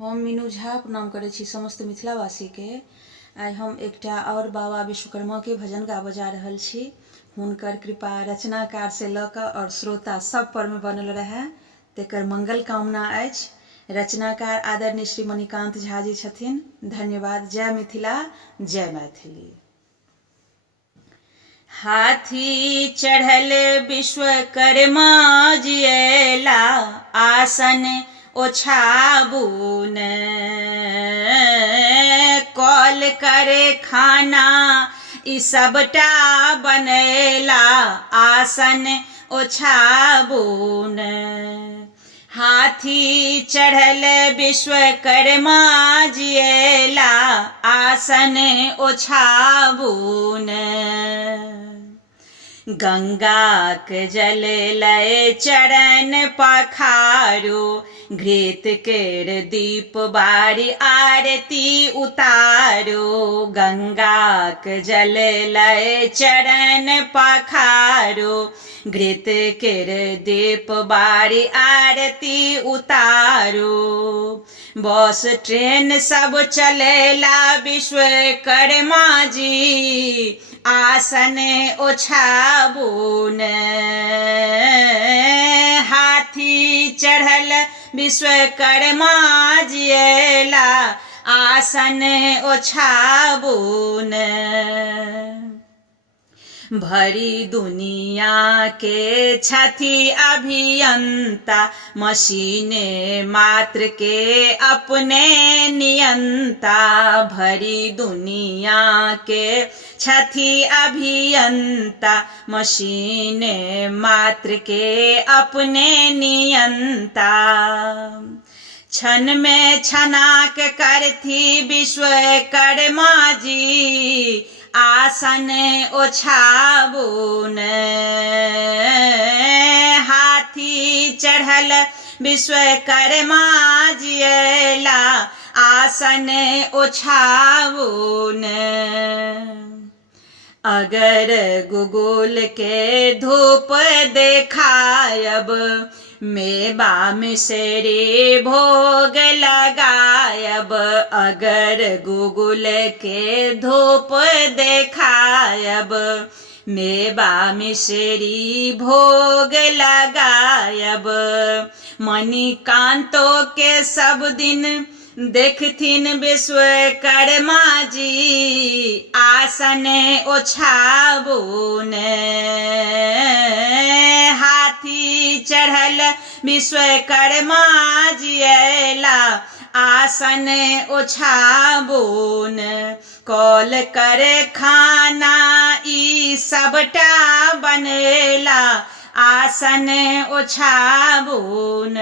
हम मीनू झा प्रणाम करै छी समस्त मिथिलावासी के। आइ हम एकटा और बाबा विश्वकर्मा के भजन गाबऽ जा रहल छी। हुनकर कृपा रचनाकार से लऽ कऽ और श्रोता सब पर में बनल रहे, तेकर मंगल कामना अछि। रचनाकार आदरणीय श्री मणिकांत झा जी छथिन। धन्यवाद। जय मिथिला, जय मैथिली। हाथी चढ़ल विश्वकर्मा जियला, आसन ओछाबून कॉल करे खाना ई सबटा बनेला, आसन ओछाबून। हाथी चढ़ल विश्वकर्मा जियला, आसन ओछाबून। गंगाक जल लय चरण पखारू, घृत केर दीप बारी आरती उतारू। गंगाक जल लय चरण पखारू, घृत केर दीप बारी आरती उतारू। बस ट्रेन सब चलेला विश्वकर्मा जी, आसन ओछाबून। हाथी चढ़ल विश्वकर्मा जियला, आसन ओछाबून। भरी दुनिया के छथि अभियंता, मशीने मात्र के अपने नियंता। भरी दुनिया के छथि अभियंता, मशीने मात्र के अपने नियंता। क्षण में छनाक करथि विश्वकर्मा जी, आसन ओछाबून। हाथी चढ़ल विश्वकर्मा जियला, आसन ओछाबून। अगर गुगुल के धूप देखायब, मेवा मिसरी भोग लगायब। अगर गुगुल के धूप देखायब, मेवा मिसरी भोग लगायब। मणिकांतो के सब दिन देखथिन विश्वकर्मा जी, आसन ओछाबून। हाथी चढ़ल विश्वकर्मा जियला, आसन ओछाबून। कॉल करे खाना ई सबटा बनेला, आसन ओछाबून।